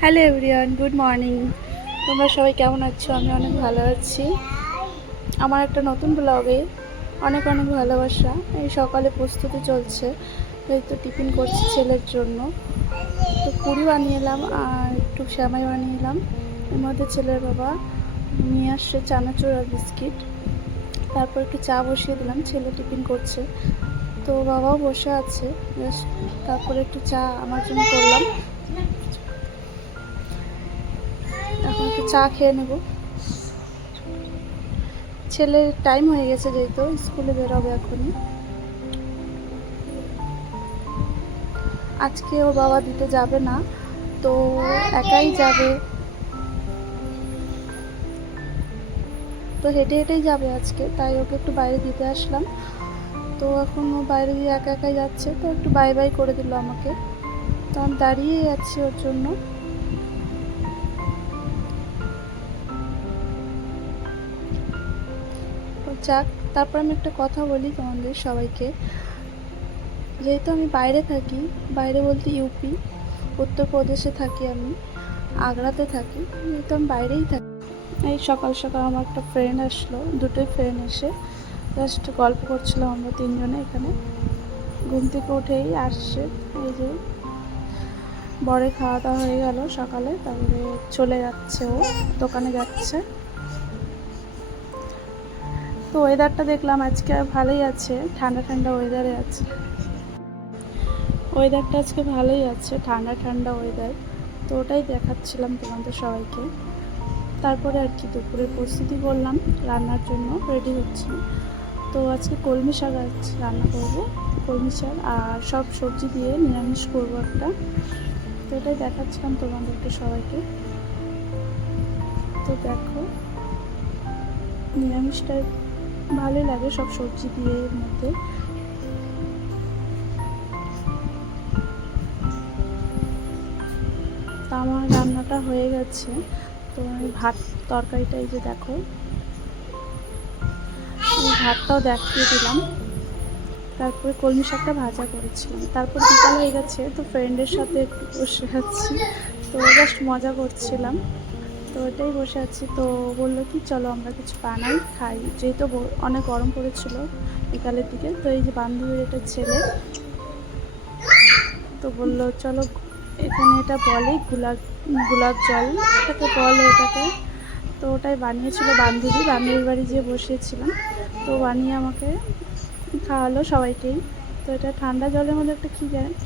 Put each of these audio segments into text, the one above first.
Hello everyone, good morning. তোমরা সবাই কেমন আছো? আমি অনেক ভালো আছি। আমার একটা নতুন ব্লগে অনেক অনেক ভালোবাসা। এই সকালে প্রস্তুতি চলছে, এই তো টিফিন করছি ছেলের জন্য। তো পুরি বানিয়ে এলাম আর একটু সেমাই বানিয়ে এলাম। এর মধ্যে ছেলের বাবা নিয়ে আসছে চানাচুর আর বিস্কিট। তারপর একটু চা বসিয়ে দিলাম, ছেলে টিফিন করছে, তো বাবাও বসে আছে। জাস্ট তারপরে একটু চা আমার জন্য করলাম। এখন একটু চা খেয়ে নেব। ছেলের টাইম হয়ে গেছে, যেহেতু স্কুলে বেরোবে এখনই। আজকে ওর বাবা দিতে যাবে না, তো একাই যাবে, তো হেঁটে হেঁটেই যাবে আজকে, তাই ওকে একটু বাইরে দিতে আসলাম। তো এখন ও বাইরে দিয়ে একা একাই যাচ্ছে, তো একটু বাই বাই করে দিল আমাকে। তো আমি দাঁড়িয়েই আছি ওর জন্য। তো যাক, তারপর আমি একটা কথা বলি তোমাদের সবাইকে। যেহেতু আমি বাইরে থাকি, বাইরে বলতে ইউপি, উত্তরপ্রদেশে থাকি আমি, আগ্রাতে থাকি, যেহেতু আমি বাইরেই থাকি। এই সকাল সকাল আমার একটা ফ্রেন্ড আসলো, দুটোই ফ্রেন্ড এসে জাস্ট গল্প করছিলাম আমরা তিনজনে এখানে। ঘুম থেকে উঠেই আসছে। এই যে বরে খাওয়া দাওয়া হয়ে গেল সকালে, তারপরে চলে যাচ্ছে, ও দোকানে যাচ্ছে। তো ওয়েদারটা দেখলাম আজকে ভালোই আছে, ঠান্ডা ঠান্ডা ওয়েদারে আছে। ওয়েদারটা আজকে ভালোই আছে, ঠান্ডা ঠান্ডা ওয়েদার। তো ওটাই দেখাচ্ছিলাম তোমাদের সবাইকে। তারপরে আর কি দুপুরের প্রস্তুতি করলাম, রান্নার জন্য রেডি হচ্ছি। তো আজকে কলমি শাক রান্না করবো, কলমি শাক আর সব সবজি দিয়ে নিরামিষ করবো একটা। তো এটাই দেখাচ্ছিলাম তোমাদেরকে সবাইকে। তো দেখো, নিরামিষটা ভালোই লাগে সব সবজি দিয়ে এর মধ্যে। তো আমার রান্নাটা হয়ে গেছে। তো আমি ভাত তরকারিটা এই যে দেখো, এই ভাতটাও দেখিয়ে দিলাম। তারপরে কলমি শাকটা ভাজা করেছিলাম। তারপর বিকাল হয়ে গেছে, তো ফ্রেন্ডের সাথে একটু বসে আছি, তো জাস্ট মজা করছিলাম। তো এটাই বসে আছি, তো বললো কি চলো আমরা কিছু বানাই খাই, যেহেতু অনেক গরম পড়েছিল বিকালের দিকে। তো এই যে বান্ধবীর এটা ছেলে, তো বললো চলো, এখানে এটা বলে গোলাপ জল এটাকে বলে এটাকে। তো ওটাই বানিয়েছিল বান্ধবীর বাড়ি যেয়ে বসিয়েছিলাম, তো বানিয়ে আমাকে খাওয়ালো সবাইকেই। তো এটা ঠান্ডা জলের মধ্যে একটা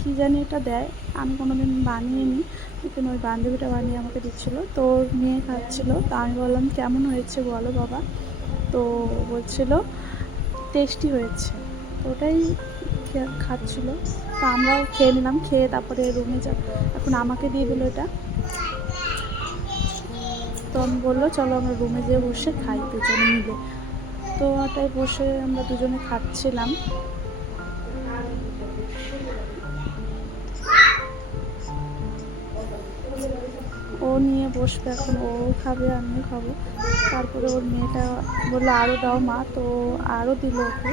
কী জানি এটা দেয়, আমি কোনো দিন বানিয়ে কিন্তু ওই বান্ধবীটা বানিয়ে আমাকে দিচ্ছিলো, তো ওর মেয়ে খাচ্ছিলো। তো আমি বললাম কেমন হয়েছে বলো বাবা, তো বলছিল টেস্টি হয়েছে। তো ওটাই খাচ্ছিলো, তো আমরাও খেয়ে নিলাম, খেয়ে তারপরে রুমে এখন আমাকে দিয়ে দিল এটা। তো আমি বললো চলো আমরা রুমে যেয়ে বসে খাই দুজনে মিলে। তো ওটাই বসে আমরা দুজনে খাচ্ছিলাম। ও নিয়ে বসবে এখন, ও খাবে আমিও খাবো। তারপরে ওর মেয়েটা বললো আরও দাও মা, তো আরও দিল ওকে।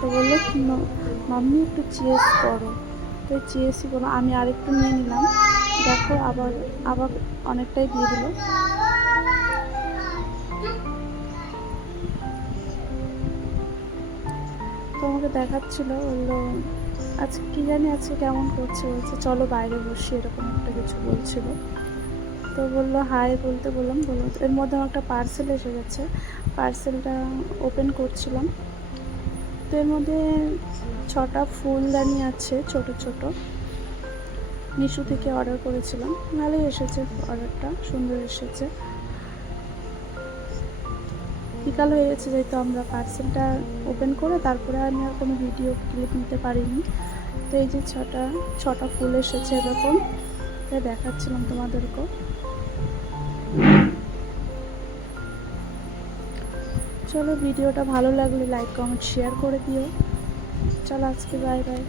তো বললো মাম্মি একটু চিয়েস করো, তো চিয়েসই করো। আমি আরেকটু নিয়ে নিলাম, দেখো আবার আবার অনেকটাই দিয়ে দিল। তো আমাকে দেখাচ্ছিলো, বললো আজকে কী জানি আজকে কেমন করছে, বলছে চলো বাইরে বসি, এরকম একটা কিছু বলছিল। তো বললো হাই বলতে বললাম, বললো এর মধ্যে আমার একটা পার্সেল এসে গেছে, পার্সেলটা ওপেন করছিলাম। তো এর মধ্যে 6টা ফুলদানি আছে ছোট ছোট, মিশো থেকে অর্ডার করেছিলাম, ভালোই এসেছে, অর্ডারটা সুন্দর এসেছে। বিকাল হয়ে গেছে, যেহেতু আমরা পার্সেলটা ওপেন করে তারপরে আমি আর কোনো ভিডিও ক্লিপ নিতে পারিনি। তো এই যে ছটা ফুল এসেছে এরকম, তাই দেখাচ্ছিলাম তোমাদেরকেও। চলো, ভিডিওটা ভালো লাগলে লাইক কমেন্ট শেয়ার করে দিও। চলো আজকে বাই বাই।